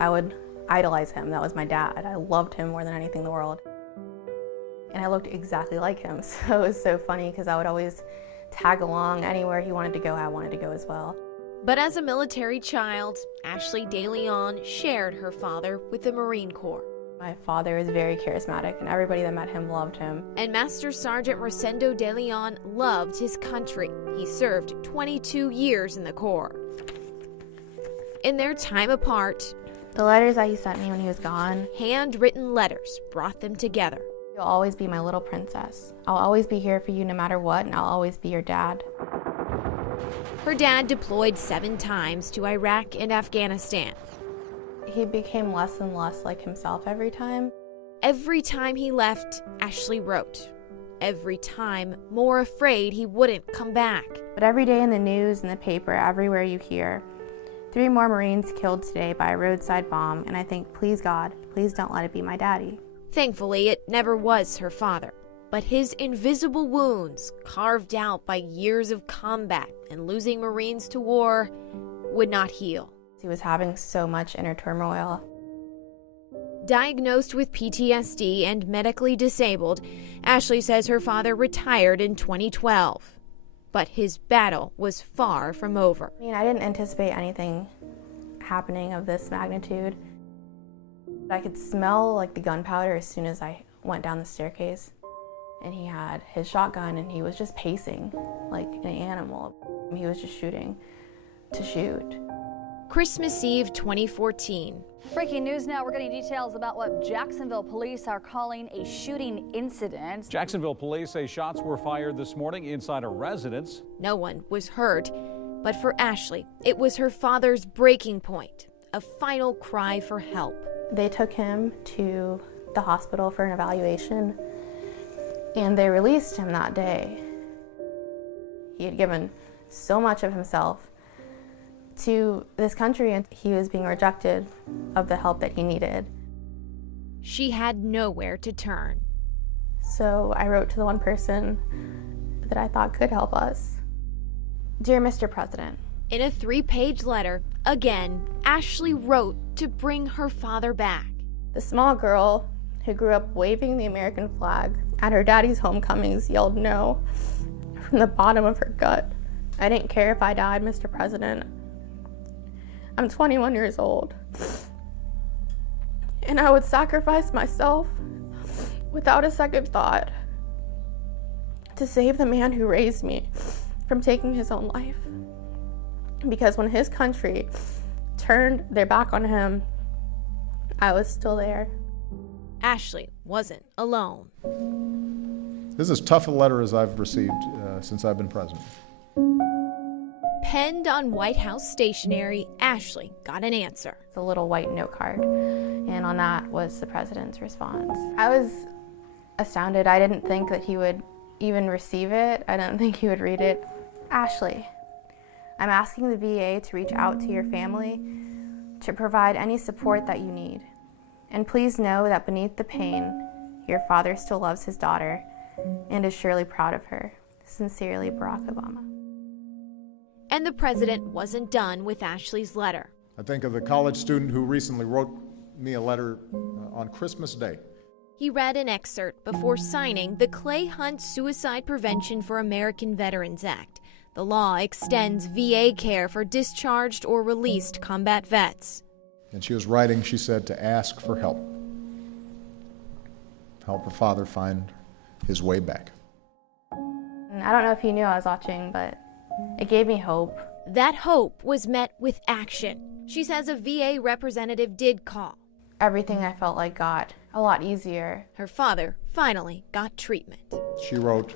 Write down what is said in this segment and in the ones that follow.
I would idolize him. That was my dad. I loved him more than anything in the world. And I looked exactly like him, so it was so funny because I would always tag along anywhere he wanted to go, I wanted to go as well. But as a military child, Ashley DeLeon shared her father with the Marine Corps. My father was very charismatic, and everybody that met him loved him. And Master Sergeant Rosendo DeLeon loved his country. He served 22 years in the Corps. In their time apart, The letters that he sent me when he was gone, handwritten letters brought them together. you'll always be my little princess. I'll always be here for you no matter what, and I'll always be your dad. Her dad deployed 7 times to Iraq and Afghanistan. He became less and less like himself every time. Every time he left, Ashley wrote. Every time, more afraid he wouldn't come back. But every day in the news, in the paper, everywhere you hear, 3 more Marines killed today by a roadside bomb, and I think, please God, please don't let it be my daddy. Thankfully, it never was her father. But his invisible wounds, carved out by years of combat and losing Marines to war, would not heal. He was having so much inner turmoil. Diagnosed with PTSD and medically disabled, Ashley says her father retired in 2012. But his battle was far from over. I mean, I didn't anticipate anything happening of this magnitude. I could smell like the gunpowder as soon as I went down the staircase. And he had his shotgun and he was just pacing like an animal. He was just shooting to shoot. Christmas Eve 2014. Breaking news now, we're getting details about what Jacksonville police are calling a shooting incident. Jacksonville police say shots were fired this morning inside a residence. No one was hurt, but for Ashley, it was her father's breaking point, a final cry for help. They took him to the hospital for an evaluation, and they released him that day. He had given so much of himself to this country, and he was being rejected of the help that he needed. She had nowhere to turn. So I wrote to the one person that I thought could help us. Dear Mr. President, In a 3-page letter, again, Ashley wrote to bring her father back. the small girl who grew up waving the American flag at her daddy's homecomings yelled no from the bottom of her gut. I didn't care if I died, Mr. President. I'm 21 years old, and I would sacrifice myself without a second thought to save the man who raised me from taking his own life. Because when his country turned their back on him, I was still there. Ashley wasn't alone. This is as tough a letter as I've received since I've been president. Penned on White House stationery, Ashley got an answer. It's a little white note card, and on that was the president's response. I was astounded. I didn't think that he would even receive it. I didn't think he would read it. Ashley, I'm asking the VA to reach out to your family to provide any support that you need. And please know that beneath the pain, your father still loves his daughter and is surely proud of her. Sincerely, Barack Obama. And the president wasn't done with Ashley's letter. I think of the college student who recently wrote me a letter on Christmas Day. He read an excerpt before signing the Clay Hunt Suicide Prevention for American Veterans Act. The law extends VA care for discharged or released combat vets. And she was writing, she said, to ask for help. Help her father find his way back. And I don't know if he knew I was watching, but it gave me hope. That hope was met with action. She says a VA representative did call. Everything I felt like got a lot easier. Her father finally got treatment. She wrote,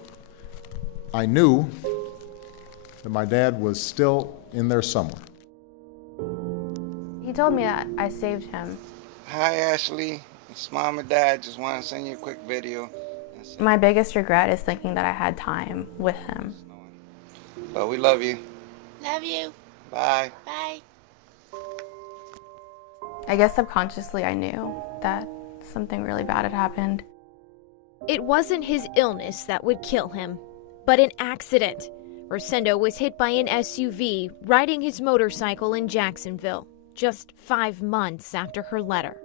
I knew that my dad was still in there somewhere. He told me that I saved him. Hi Ashley, it's Mom and Dad. Just want to send you a quick video. My biggest regret is thinking that I had time with him. But we love you. Love you. Bye. Bye. I guess subconsciously I knew that something really bad had happened. It wasn't his illness that would kill him, but an accident. Rosendo was hit by an SUV riding his motorcycle in Jacksonville. just 5 months after her letter.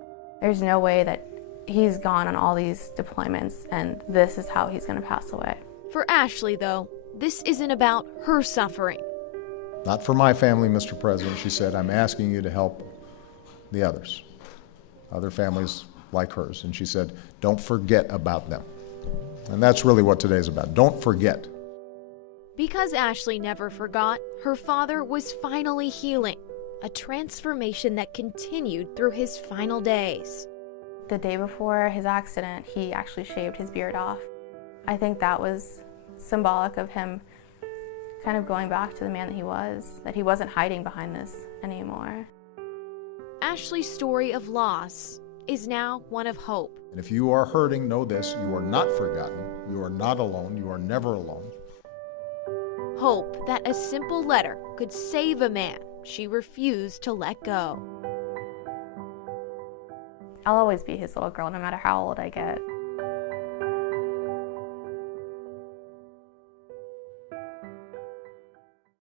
There's no way that he's gone on all these deployments and this is how he's going to pass away. For Ashley, though, this isn't about her suffering. Not for my family, Mr. President, she said. I'm asking you to help the others, other families like hers. And she said, don't forget about them. And that's really what today's about. Don't forget. Because Ashley never forgot, her father was finally healing, a transformation that continued through his final days. The day before his accident, he actually shaved his beard off. I think that was symbolic of him kind of going back to the man that he wasn't hiding behind this anymore. Ashley's story of loss is now one of hope. And if you are hurting, know this, you are not forgotten. You are not alone. You are never alone. Hope that a simple letter could save a man she refused to let go. I'll always be his little girl no matter how old I get.